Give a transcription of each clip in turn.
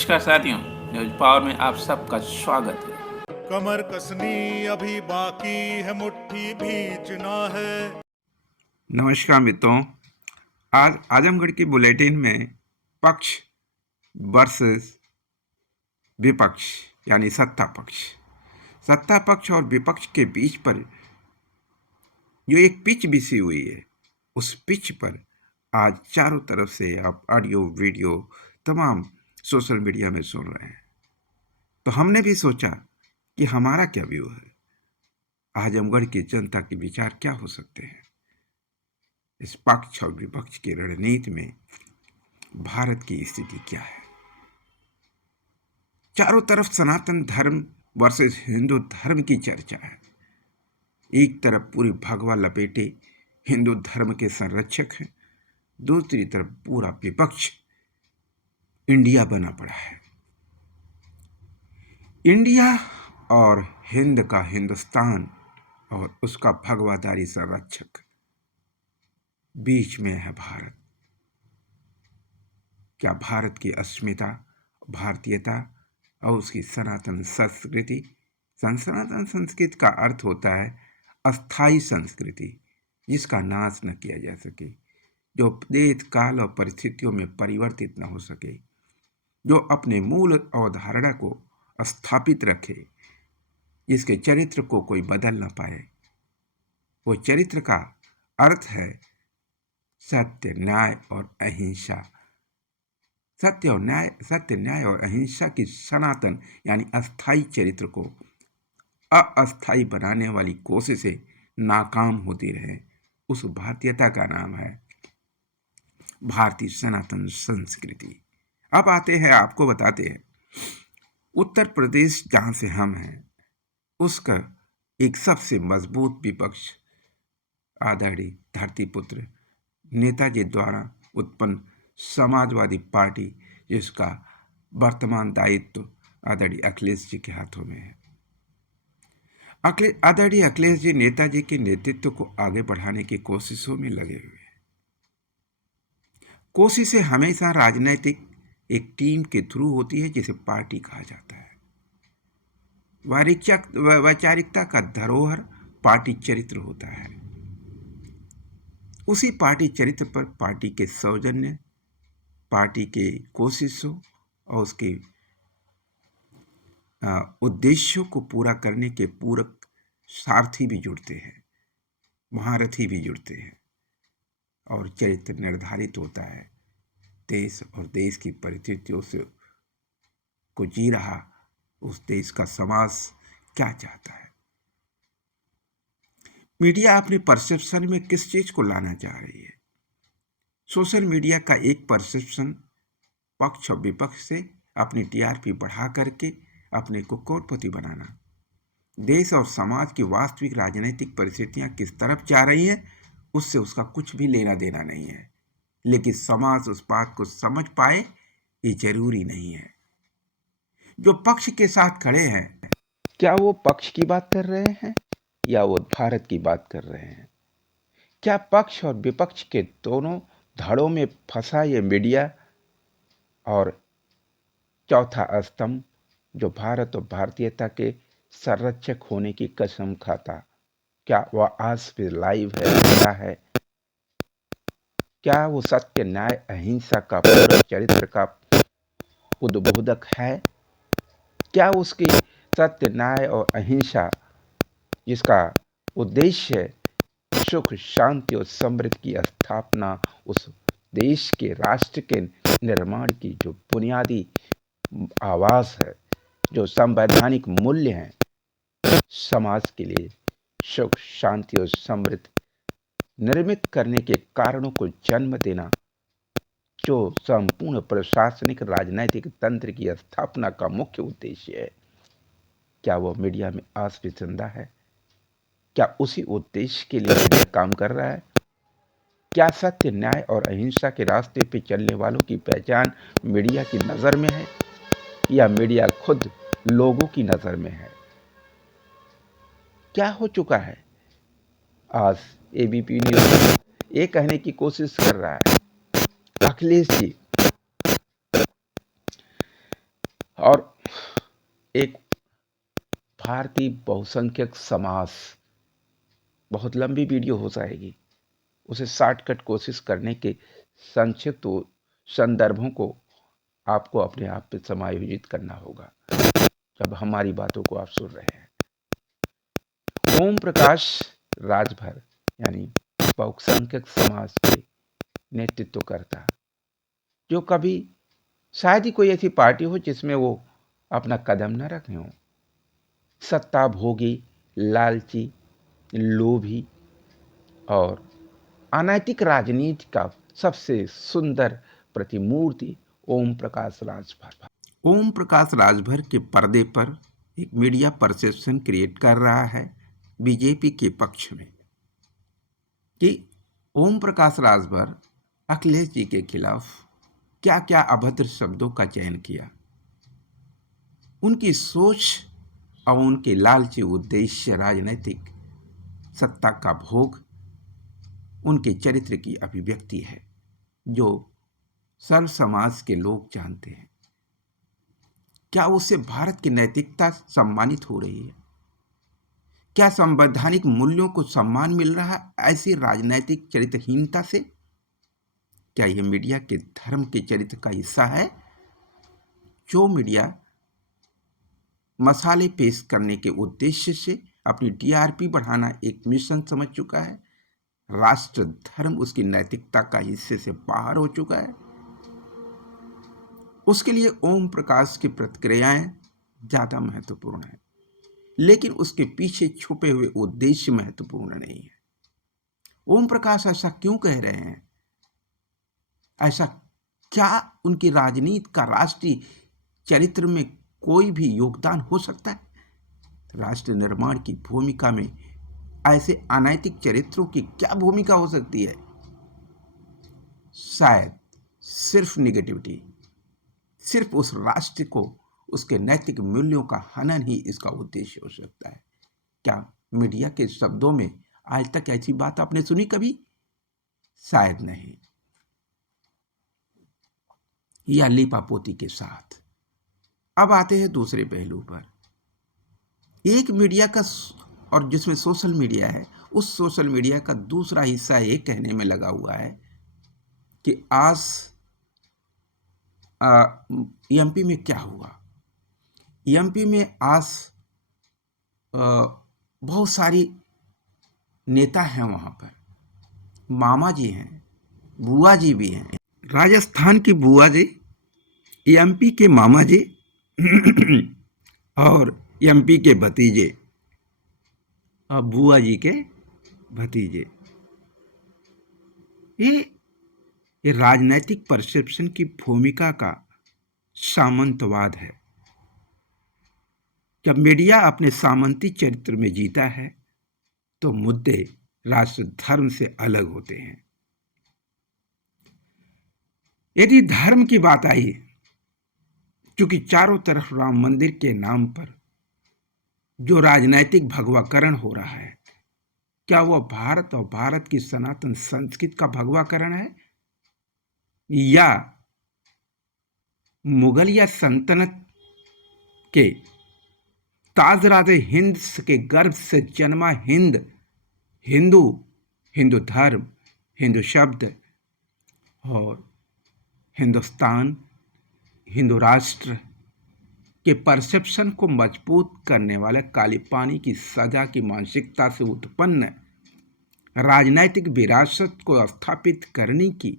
नमस्कार साथियों, news power में आप सबका स्वागत है। कमर कसनी अभी बाकी है, मुट्ठी भींचना है। नमस्कार मित्रों, आज आजमगढ़ की बुलेटिन में पक्ष वर्सेस विपक्ष यानी सत्ता पक्ष और विपक्ष के बीच पर जो एक पिच बिछी हुई है, उस पिच पर आज चारों तरफ से आप ऑडियो वीडियो तमाम सोशल मीडिया में सुन रहे हैं। तो हमने भी सोचा कि हमारा क्या व्यू है, आजमगढ़ की जनता के विचार क्या हो सकते हैं, इस पक्ष और विपक्ष की रणनीति में भारत की स्थिति क्या है। चारों तरफ सनातन धर्म वर्सेस हिंदू धर्म की चर्चा है। एक तरफ पूरी भगवा लपेटे हिंदू धर्म के संरक्षक हैं, दूसरी तरफ पूरा विपक्ष इंडिया बना पड़ा है। इंडिया और हिंद का हिंदुस्तान और उसका भगवाधारी संरक्षक, बीच में है भारत। क्या भारत की अस्मिता, भारतीयता और उसकी सनातन संस्कृति, सनातन संस्कृति का अर्थ होता है अस्थाई संस्कृति, जिसका नाश न किया जा सके, जो देश काल और परिस्थितियों में परिवर्तित न हो सके, जो अपने मूल अवधारणा को स्थापित रखे, जिसके चरित्र को कोई बदल न पाए। वो चरित्र का अर्थ है सत्य, न्याय और अहिंसा। सत्य, न्याय और अहिंसा की सनातन यानी अस्थाई चरित्र को अस्थाई बनाने वाली कोशिशें नाकाम होती रहे, उस भारतीयता का नाम है भारतीय सनातन संस्कृति। अब आते हैं, आपको बताते हैं, उत्तर प्रदेश जहाँ से हम हैं, उसका एक सबसे मजबूत विपक्ष आदरणीय धरतीपुत्र नेताजी द्वारा उत्पन्न समाजवादी पार्टी, जिसका वर्तमान दायित्व आदरणीय अखिलेश जी के हाथों में है। आदरणीय अखिलेश जी नेताजी के नेतृत्व को आगे बढ़ाने की कोशिशों में लगे हुए हैं। कोशिशें हमेशा राजनीतिक एक टीम के थ्रू होती है, जिसे पार्टी कहा जाता है। वैचारिकता का धरोहर पार्टी चरित्र होता है। उसी पार्टी चरित्र पर पार्टी के सौजन्य, पार्टी के कोशिशों और उसके उद्देश्यों को पूरा करने के पूरक सारथी भी जुड़ते हैं, महारथी भी जुड़ते हैं, और चरित्र निर्धारित होता है देश और देश की परिस्थितियों से को जी रहा उस देश का समाज क्या चाहता है। मीडिया अपने परसेप्शन में किस चीज को लाना चाह रही है। सोशल मीडिया का एक परसेप्शन पक्ष और विपक्ष से अपनी टीआरपी बढ़ा करके अपने को करोड़पति बनाना। देश और समाज की वास्तविक राजनीतिक परिस्थितियां किस तरफ जा रही हैं, उससे उसका कुछ भी लेना देना नहीं है, लेकिन समाज उस बात को समझ पाए ये जरूरी नहीं है। जो पक्ष के साथ खड़े हैं, क्या वो पक्ष की बात कर रहे हैं या वो भारत की बात कर रहे हैं? क्या पक्ष और विपक्ष के दोनों धड़ों में फंसा ये मीडिया और चौथा स्तंभ, जो भारत और भारतीयता के संरक्षक होने की कसम खाता, क्या वह आज भी लाइव है, जिंदा है? क्या वो सत्य, न्याय, अहिंसा का पूरा चरित्र का उद्बोधक है? क्या उसकी सत्य, न्याय और अहिंसा, जिसका उद्देश्य है सुख, शांति और समृद्धि की स्थापना, उस देश के राष्ट्र के निर्माण की जो बुनियादी आवाज है, जो संवैधानिक मूल्य हैं, समाज के लिए सुख, शांति और समृद्धि निर्मित करने के कारणों को जन्म देना, जो संपूर्ण प्रशासनिक राजनीतिक तंत्र की स्थापना का मुख्य उद्देश्य है, क्या वो मीडिया में आज भी जिंदा है? क्या उसी उद्देश्य के लिए मीडिया काम कर रहा है? क्या सत्य, न्याय और अहिंसा के रास्ते पे चलने वालों की पहचान मीडिया की नजर में है या मीडिया खुद लोगों की नजर में है? क्या हो चुका है? आज एबीपी न्यूज ये कहने की कोशिश कर रहा है, अखिलेश जी और एक भारतीय बहुसंख्यक समाज, बहुत लंबी वीडियो हो जाएगी, उसे शॉर्टकट कोशिश करने के संक्षिप्त संदर्भों को आपको अपने आप पे समायोजित करना होगा जब हमारी बातों को आप सुन रहे हैं। ओम प्रकाश राजभर यानी बहुसंख्यक समाज के नेतृत्व करता, जो कभी शायद ही कोई ऐसी पार्टी हो जिसमें वो अपना कदम न रखे हों। सत्ता भोगी, लालची, लोभी और अनैतिक राजनीति का सबसे सुंदर प्रतिमूर्ति ओम प्रकाश राजभर। ओम प्रकाश राजभर के पर्दे पर एक मीडिया परसेप्शन क्रिएट कर रहा है बीजेपी के पक्ष में कि ओम प्रकाश राजभर अखिलेश जी के खिलाफ क्या क्या अभद्र शब्दों का चयन किया। उनकी सोच और उनके लालची उद्देश्य राजनीतिक सत्ता का भोग उनके चरित्र की अभिव्यक्ति है, जो सर्व समाज के लोग जानते हैं। क्या उससे भारत की नैतिकता सम्मानित हो रही है? क्या संवैधानिक मूल्यों को सम्मान मिल रहा है ऐसी राजनैतिक चरित्रहीनता से? क्या यह मीडिया के धर्म के चरित्र का हिस्सा है? जो मीडिया मसाले पेश करने के उद्देश्य से अपनी टीआरपी बढ़ाना एक मिशन समझ चुका है, राष्ट्र धर्म उसकी नैतिकता का हिस्से से बाहर हो चुका है। उसके लिए ओम प्रकाश की प्रतिक्रियाएं ज्यादा महत्वपूर्ण है, लेकिन उसके पीछे छुपे हुए उद्देश्य महत्वपूर्ण नहीं है। ओम प्रकाश ऐसा क्यों कह रहे हैं? ऐसा क्या उनकी राजनीति का राष्ट्रीय चरित्र में कोई भी योगदान हो सकता है? राष्ट्र निर्माण की भूमिका में ऐसे अनैतिक चरित्रों की क्या भूमिका हो सकती है? शायद सिर्फ निगेटिविटी, सिर्फ उस राष्ट्र को उसके नैतिक मूल्यों का हनन ही इसका उद्देश्य हो सकता है। क्या मीडिया के शब्दों में आज तक ऐसी बात आपने सुनी कभी? शायद नहीं। या लीपापोती के साथ। अब आते हैं दूसरे पहलू पर। एक मीडिया का और जिसमें सोशल मीडिया है, उस सोशल मीडिया का दूसरा हिस्सा ये कहने में लगा हुआ है कि आज एमपी में क्या हुआ। एमपी में आज बहुत सारी नेता हैं, वहाँ पर मामा जी हैं, बुआ जी भी हैं। राजस्थान की बुआ जी, एमपी के मामा जी और एमपी के भतीजे और बुआ जी के भतीजे। ये राजनैतिक परसेप्शन की भूमिका का सामंतवाद है। जब मीडिया अपने सामंती चरित्र में जीता है तो मुद्दे राष्ट्र धर्म से अलग होते हैं। यदि धर्म की बात आई, क्योंकि चारों तरफ राम मंदिर के नाम पर जो राजनैतिक भगवाकरण हो रहा है, क्या वह भारत और भारत की सनातन संस्कृति का भगवाकरण है, या मुगलिया सल्तनत के ताजराजे हिंद के गर्भ से जन्मा हिंदू धर्म, हिंदू शब्द और हिंदुस्तान, हिंदू राष्ट्र के परसेप्शन को मजबूत करने वाले काली पानी की सजा की मानसिकता से उत्पन्न राजनैतिक विरासत को स्थापित करने की,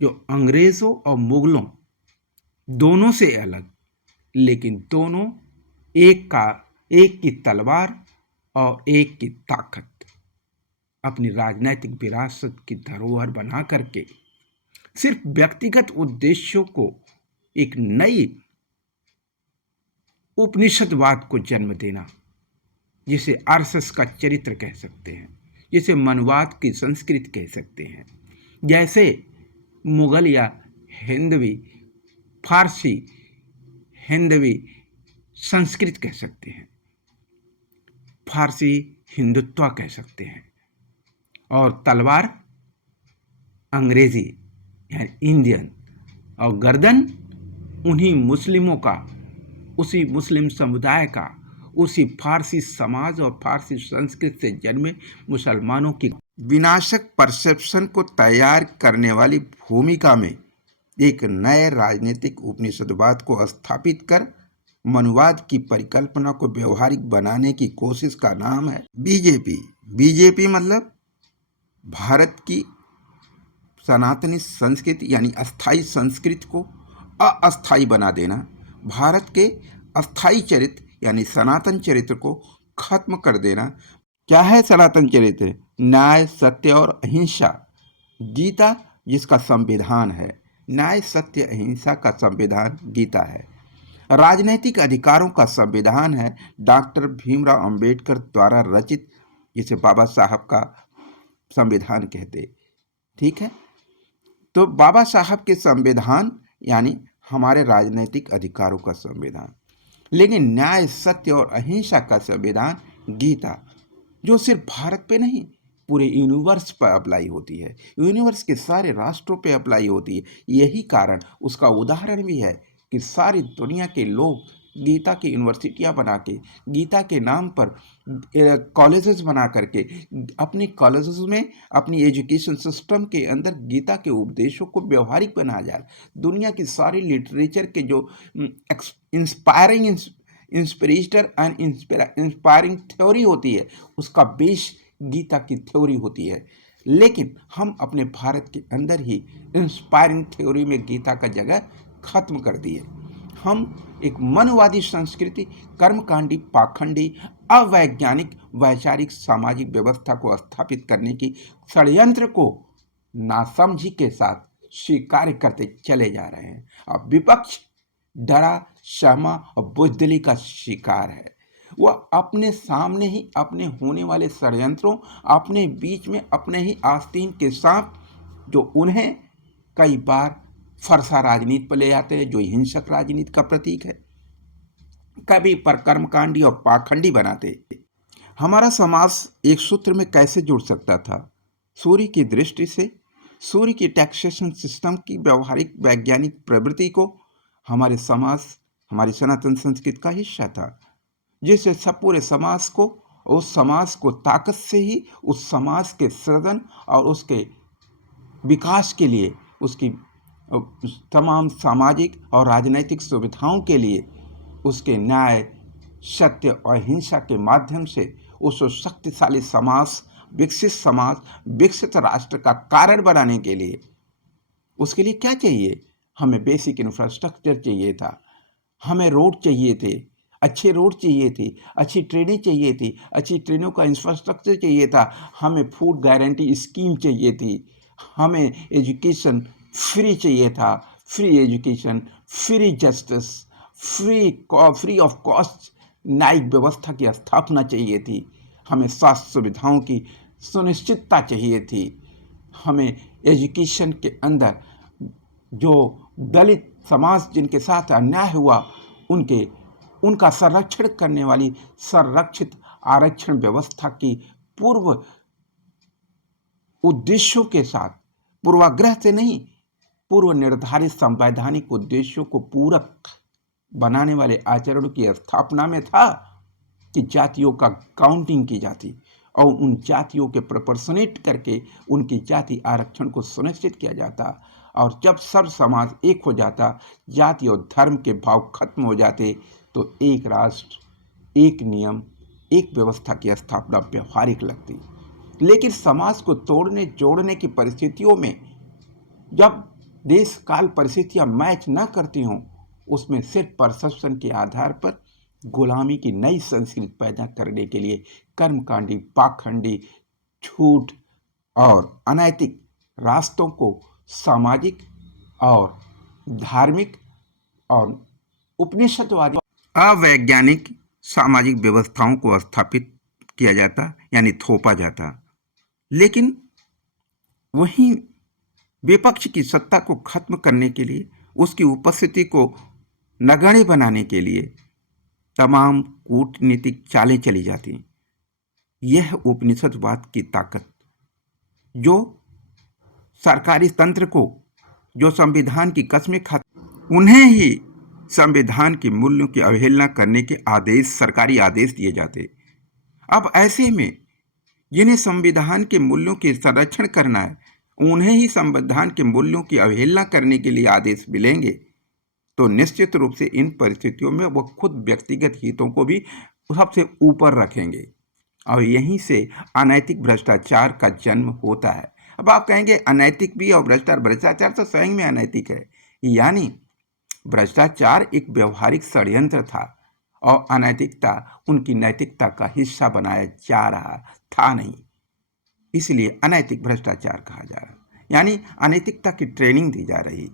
जो अंग्रेजों और मुगलों दोनों से अलग, लेकिन दोनों एक की तलवार और एक की ताकत, अपनी राजनैतिक विरासत की धरोहर बना करके सिर्फ व्यक्तिगत उद्देश्यों को एक नई उपनिषदवाद को जन्म देना, जिसे आरएसएस का चरित्र कह सकते हैं, जिसे मनवाद की संस्कृति कह सकते हैं, जैसे मुगल या हिंदवी, फारसी हिंदवी संस्कृत कह सकते हैं, फारसी हिंदुत्व कह सकते हैं, और तलवार अंग्रेजी यानी इंडियन, और गर्दन उन्हीं मुस्लिमों का, उसी मुस्लिम समुदाय का, उसी फारसी समाज और फारसी संस्कृति से जन्मे मुसलमानों की विनाशक परसेप्शन को तैयार करने वाली भूमिका में एक नए राजनीतिक उपनिषदवाद को स्थापित कर मनुवाद की परिकल्पना को व्यवहारिक बनाने की कोशिश का नाम है बीजेपी। बीजेपी मतलब भारत की सनातनी संस्कृति यानी अस्थाई संस्कृति को अस्थाई बना देना, भारत के अस्थाई चरित्र यानी सनातन चरित्र को खत्म कर देना। क्या है सनातन चरित्र? न्याय, सत्य और अहिंसा। गीता जिसका संविधान है, न्याय, सत्य, अहिंसा का संविधान गीता है। राजनैतिक अधिकारों का संविधान है डॉक्टर भीमराव अंबेडकर द्वारा रचित, जिसे बाबा साहब का संविधान कहते। ठीक है, तो बाबा साहब के संविधान यानी हमारे राजनैतिक अधिकारों का संविधान। लेकिन न्याय, सत्य और अहिंसा का संविधान गीता, जो सिर्फ भारत पे नहीं पूरे यूनिवर्स पर अप्लाई होती है, यूनिवर्स के सारे राष्ट्रों पे अप्लाई होती है। यही कारण उसका उदाहरण भी है कि सारी दुनिया के लोग गीता की यूनिवर्सिटियां बना के, गीता के नाम पर कॉलेजेस बना करके, अपनी कॉलेजेस में अपनी एजुकेशन सिस्टम के अंदर गीता के उपदेशों को व्यवहारिक बनाया जाए। दुनिया की सारी लिटरेचर के जो इंस्पायरिंग थ्योरी होती है, उसका बेस गीता की थ्योरी होती है। लेकिन हम अपने भारत के अंदर ही इंस्पायरिंग थ्योरी में गीता का जगह खत्म कर दिए। हम एक मनवादी संस्कृति, कर्मकांडी, पाखंडी, अवैज्ञानिक वैचारिक सामाजिक व्यवस्था को स्थापित करने की षड्यंत्र को नासमझी के साथ स्वीकार करते चले जा रहे हैं। अब विपक्ष डरा, सहमा और बुज़दिली का शिकार है। वह अपने सामने ही अपने होने वाले षड्यंत्रों, अपने बीच में अपने ही आस्तीन के सांप, जो उन्हें कई बार फरसा राजनीति पर ले जाते हैं, जो हिंसक राजनीति का प्रतीक है, कभी पर कर्मकांडी और पाखंडी बनाते। हमारा समाज एक सूत्र में कैसे जुड़ सकता था? सूर्य की दृष्टि से, सूर्य की टैक्सेशन सिस्टम की व्यवहारिक वैज्ञानिक प्रवृत्ति को हमारे समाज, हमारी सनातन संस्कृति का हिस्सा था, जिससे सब पूरे समाज को, उस समाज को ताकत से ही उस समाज के सृजन और उसके विकास के लिए, उसकी तमाम सामाजिक और राजनीतिक सुविधाओं के लिए, उसके न्याय, सत्य और अहिंसा के माध्यम से उस शक्तिशाली समाज, विकसित राष्ट्र का कारण बनाने के लिए, उसके लिए क्या चाहिए? हमें बेसिक इंफ्रास्ट्रक्चर चाहिए था, हमें रोड चाहिए थे, अच्छे रोड चाहिए थे, अच्छी ट्रेनें चाहिए थी, अच्छी ट्रेनों का इंफ्रास्ट्रक्चर चाहिए था, हमें फूड गारंटी स्कीम चाहिए थी, हमें एजुकेशन फ्री चाहिए था, free education, free justice, free of cost न्यायिक व्यवस्था की स्थापना चाहिए थी, हमें स्वास्थ्य सुविधाओं की सुनिश्चितता चाहिए थी, हमें एजुकेशन के अंदर जो दलित समाज जिनके साथ अन्याय हुआ उनका संरक्षण करने वाली संरक्षित आरक्षण व्यवस्था की पूर्व उद्देश्यों के साथ, पूर्वाग्रह से नहीं, पूर्व निर्धारित संवैधानिक उद्देश्यों को पूरक बनाने वाले आचरण की स्थापना में था कि जातियों का काउंटिंग की जाती और उन जातियों के प्रपोर्शनेट करके उनकी जाति आरक्षण को सुनिश्चित किया जाता। और जब सब समाज एक हो जाता, जाति और धर्म के भाव खत्म हो जाते, तो एक राष्ट्र, एक नियम, एक व्यवस्था की स्थापना व्यवहारिक लगती। लेकिन समाज को तोड़ने जोड़ने की परिस्थितियों में जब देश काल परिस्थितियां मैच न करती हों, उसमें सिर्फ परसेप्शन के आधार पर गुलामी की नई संस्कृति पैदा करने के लिए कर्मकांडी, पाखंडी, झूठ और अनैतिक रास्तों को सामाजिक और धार्मिक और उपनिषदवादी अवैज्ञानिक सामाजिक व्यवस्थाओं को स्थापित किया जाता, यानी थोपा जाता। लेकिन वहीं विपक्ष की सत्ता को खत्म करने के लिए, उसकी उपस्थिति को नगण्य बनाने के लिए तमाम कूटनीतिक चालें चली जाती। यह उपनिषदवाद की ताकत, जो सरकारी तंत्र को, जो संविधान की कस्में खाते, उन्हें ही संविधान के मूल्यों की अवहेलना करने के आदेश, सरकारी आदेश दिए जाते। अब ऐसे में जिन्हें संविधान के मूल्यों के संरक्षण करना है, उन्हें ही संविधान के मूल्यों की अवहेलना करने के लिए आदेश मिलेंगे, तो निश्चित रूप से इन परिस्थितियों में वो खुद व्यक्तिगत हितों को भी सबसे ऊपर रखेंगे और यहीं से अनैतिक भ्रष्टाचार का जन्म होता है। अब आप कहेंगे अनैतिक भी और भ्रष्टाचार तो स्वयं में अनैतिक है, यानी भ्रष्टाचार एक व्यवहारिक षड्यंत्र था और अनैतिकता उनकी नैतिकता का हिस्सा बनाया जा रहा था नहीं, इसलिए अनैतिक भ्रष्टाचार कहा जा रहा, यानी अनैतिकता की ट्रेनिंग दी जा रही,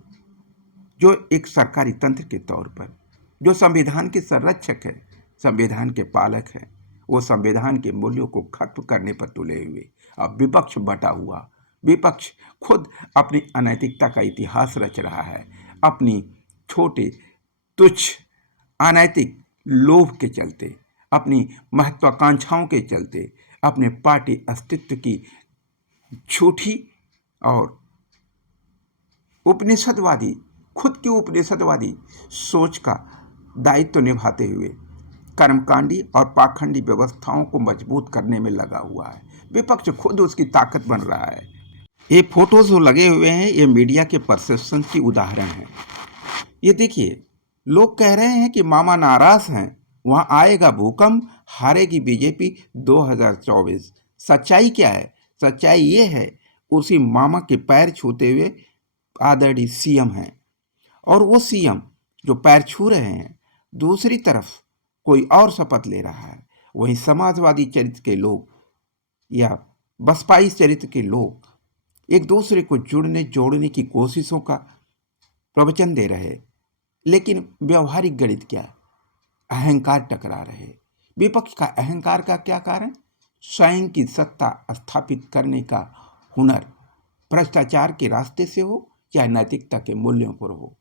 जो एक सरकारी तंत्र के तौर पर, जो संविधान के संरक्षक है, संविधान के पालक है, वो संविधान के मूल्यों को खत्म करने पर तुले हुए। अब विपक्ष बटा हुआ, विपक्ष खुद अपनी अनैतिकता का इतिहास रच रहा है, अपनी छोटे तुच्छ अनैतिक लोभ के चलते, अपनी महत्वाकांक्षाओं के चलते, अपने पार्टी अस्तित्व की झूठी और उपनिषदवादी, खुद की उपनिषदवादी सोच का दायित्व निभाते हुए कर्मकांडी और पाखंडी व्यवस्थाओं को मजबूत करने में लगा हुआ है। विपक्ष खुद उसकी ताकत बन रहा है। ये फोटोज जो लगे हुए हैं, ये मीडिया के परसेप्शन की उदाहरण है। ये देखिए, लोग कह रहे हैं कि मामा नाराज हैं, वहां आएगा भूकंप, हारेगी बीजेपी 2024। सच्चाई क्या है? सच्चाई ये है, उसी मामा के पैर छूते हुए आदरणीय सीएम हैं, और वो सीएम जो पैर छू रहे हैं, दूसरी तरफ कोई और शपथ ले रहा है। वहीं समाजवादी चरित्र के लोग या बसपाई चरित्र के लोग एक दूसरे को जोड़ने की कोशिशों का प्रवचन दे रहे, लेकिन व्यवहारिक गणित क्या है? अहंकार टकरा रहे। विपक्ष का अहंकार का क्या कारण? स्वयं की सत्ता स्थापित करने का हुनर भ्रष्टाचार के रास्ते से हो या नैतिकता के मूल्यों पर हो,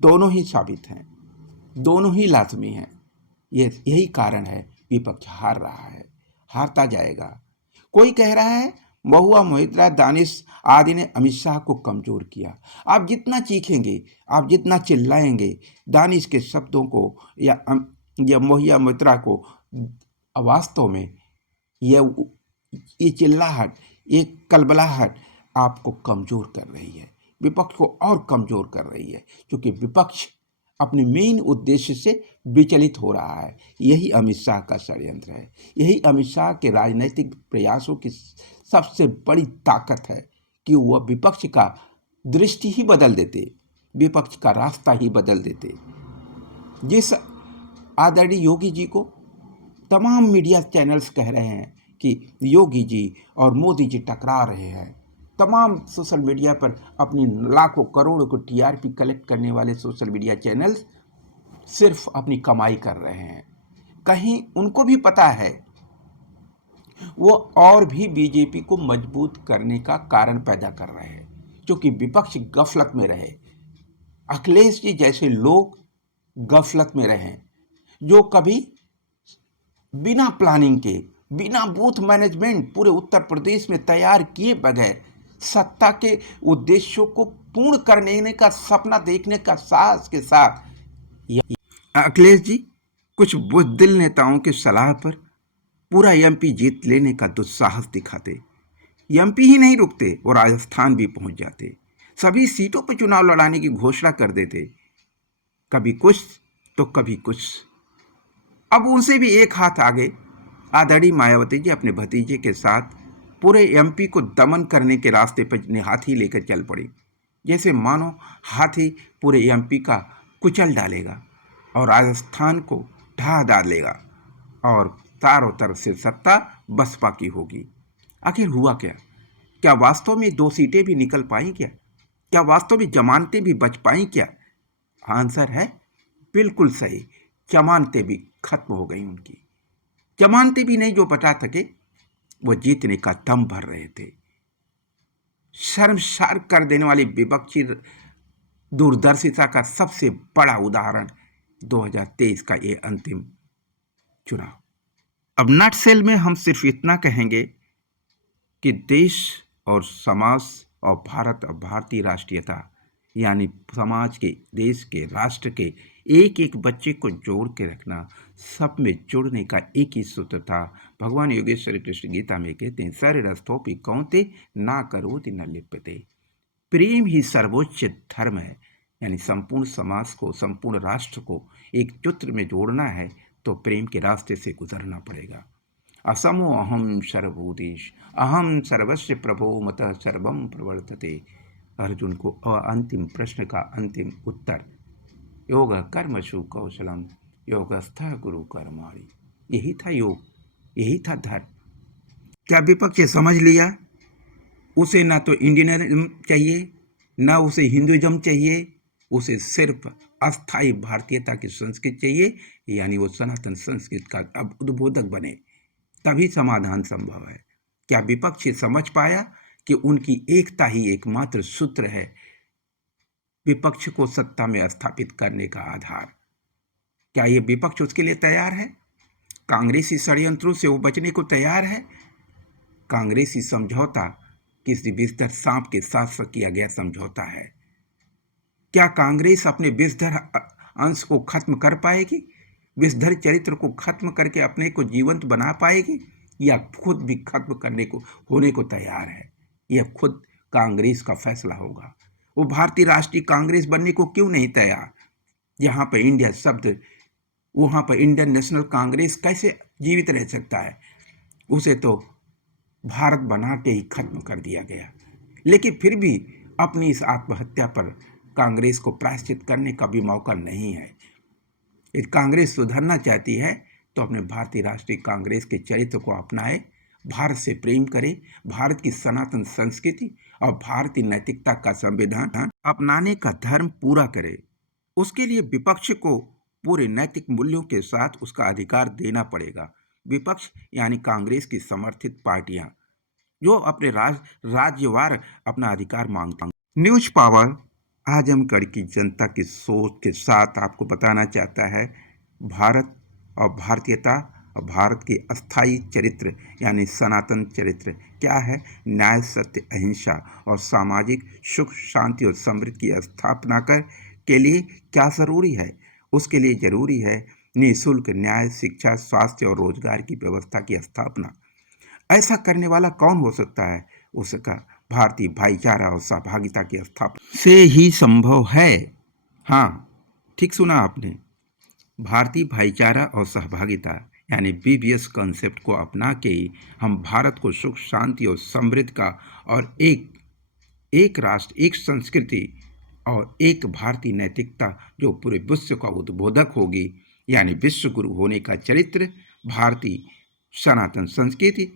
दोनों ही साबित हैं, दोनों ही लाजमी हैं। यही कारण है विपक्ष हार रहा है, हारता जाएगा। कोई कह रहा है महुआ मोहित्रा, दानिश आदि ने अमित शाह को कमजोर किया। आप जितना चीखेंगे, आप जितना चिल्लाएंगे दानिश के शब्दों को या महुआ मोहित्रा को, वास्तव में ये चिल्लाहट, ये कलबलाहट आपको कमजोर कर रही है, विपक्ष को और कमजोर कर रही है, क्योंकि विपक्ष अपने मेन उद्देश्य से विचलित हो रहा है। यही अमित शाह का षड्यंत्र है, यही अमित शाह के राजनीतिक प्रयासों की सबसे बड़ी ताकत है कि वह विपक्ष का दृष्टि ही बदल देते, विपक्ष का रास्ता ही बदल देते। जिस आदरणीय योगी जी को तमाम मीडिया चैनल्स कह रहे हैं कि योगी जी और मोदी जी टकरा रहे हैं, तमाम सोशल मीडिया पर अपनी लाखों करोड़ों को टीआरपी कलेक्ट करने वाले सोशल मीडिया चैनल्स सिर्फ अपनी कमाई कर रहे हैं। कहीं उनको भी पता है वो और भी बीजेपी को मजबूत करने का कारण पैदा कर रहे हैं, क्योंकि विपक्ष गफलत में रहे। अखिलेश जी जैसे लोग गफलत में रहे, जो कभी बिना प्लानिंग के, बिना बूथ मैनेजमेंट पूरे उत्तर प्रदेश में तैयार किए बगैर सत्ता के उद्देश्यों को पूर्ण करने का सपना देखने का साहस के साथ अखिलेश जी कुछ बुज़दिल नेताओं के सलाह पर पूरा एमपी जीत लेने का दुस्साहस दिखाते। एमपी ही नहीं रुकते, वो राजस्थान भी पहुंच जाते, सभी सीटों पर चुनाव लड़ाने की घोषणा कर देते, कभी कुछ तो कभी कुछ। अब उनसे भी एक हाथ आगे आदरणीय मायावती जी अपने भतीजे के साथ पूरे एमपी को दमन करने के रास्ते पर हाथी लेकर चल पड़ी, जैसे मानो हाथी पूरे एमपी का कुचल डालेगा और राजस्थान को ढा डालेगा और चारों तरफ से सत्ता बसपा की होगी। आखिर हुआ क्या? क्या वास्तव में 2 सीटें भी निकल पाई क्या? क्या वास्तव में जमानतें भी बच पाई क्या? आंसर है बिल्कुल सही, जमानतें भी खत्म हो गई उनकी। जमानतें भी नहीं जो बचा सके, वो जीतने का दम भर रहे थे। शर्मसार कर देने वाली विपक्षी दूरदर्शिता का सबसे बड़ा उदाहरण 2023 का ये अंतिम चुनाव। अब नटसेल में हम सिर्फ इतना कहेंगे कि देश और समाज और भारत और भारतीय राष्ट्रीयता, यानी समाज के, देश के, राष्ट्र के एक एक बच्चे को जोड़ के रखना, सब में जुड़ने का एक ही सूत्र था। भगवान योगेश्वर कृष्ण गीता में कहते हैं, शरीरस्थोपि कौन्ते ना करोति न लिप्यते। प्रेम ही सर्वोच्च धर्म है, यानी संपूर्ण समाज को, संपूर्ण राष्ट्र को एक सूत्र में जोड़ना है तो प्रेम के रास्ते से गुजरना पड़ेगा। असमो अहम सर्वभूतेषु अहम सर्वस्य प्रभो मतः सर्वम प्रवर्तते। अर्जुन को अंतिम प्रश्न का अंतिम उत्तर, योग कर्मसु कौशलम योगस्थ गुरु कर्माणि। यही था योग, यही था धर्म। क्या विपक्ष समझ लिया? उसे ना तो इंडियनिज्म चाहिए, ना उसे हिंदुइज्म चाहिए, उसे सिर्फ अस्थाई भारतीयता की संस्कृति चाहिए, यानी वो सनातन संस्कृति का अब उद्बोधक बने, तभी समाधान संभव है। क्या विपक्ष समझ पाया कि उनकी एकता ही एकमात्र सूत्र है विपक्ष को सत्ता में स्थापित करने का आधार? क्या ये विपक्ष उसके लिए तैयार है? कांग्रेसी षड्यंत्रों से वो बचने को तैयार है? कांग्रेसी समझौता किसी विषधर सांप के साथ किया गया समझौता है। क्या कांग्रेस अपने विषधर अंश को खत्म कर पाएगी? विषधर चरित्र को खत्म करके अपने को जीवंत बना पाएगी, या खुद भी खत्म करने को होने को तैयार है? यह खुद कांग्रेस का फैसला होगा। वो भारतीय राष्ट्रीय कांग्रेस बनने को क्यों नहीं तैयार? यहाँ पर इंडिया शब्द, वहाँ पर इंडियन नेशनल कांग्रेस कैसे जीवित रह सकता है? उसे तो भारत बना के ही खत्म कर दिया गया। लेकिन फिर भी अपनी इस आत्महत्या पर कांग्रेस को प्रायश्चित करने का भी मौका नहीं है। यदि कांग्रेस सुधरना चाहती है तो अपने भारतीय राष्ट्रीय कांग्रेस के चरित्र को अपनाए, भारत से प्रेम करे, भारत की सनातन संस्कृति और भारतीय नैतिकता का संविधान अपनाने का धर्म पूरा करे। उसके लिए विपक्ष को पूरे नैतिक मूल्यों के साथ उसका अधिकार देना पड़ेगा। विपक्ष यानी कांग्रेस की समर्थित पार्टियां जो अपने राज्यवार अपना अधिकार मांगती हैं। न्यूज पावर आजमगढ़ की जनता की सोच के साथ आपको बताना चाहता है, भारत और भारतीयता और भारत की अस्थाई चरित्र यानी सनातन चरित्र क्या है। न्याय, सत्य, अहिंसा और सामाजिक सुख, शांति और समृद्धि की स्थापना के लिए क्या ज़रूरी है? उसके लिए ज़रूरी है निःशुल्क न्याय, शिक्षा, स्वास्थ्य और रोजगार की व्यवस्था की स्थापना। ऐसा करने वाला कौन हो सकता है? उसका भारतीय भाईचारा और सहभागिता की स्थापना से ही संभव है। हाँ, ठीक सुना आपने, भारतीय भाईचारा और सहभागिता यानी बीबीएस कॉन्सेप्ट को अपना के ही हम भारत को सुख, शांति और समृद्धि का और एक राष्ट्र, एक संस्कृति और एक भारतीय नैतिकता जो पूरे विश्व का उद्बोधक होगी, यानी विश्व गुरु होने का चरित्र, भारतीय सनातन संस्कृति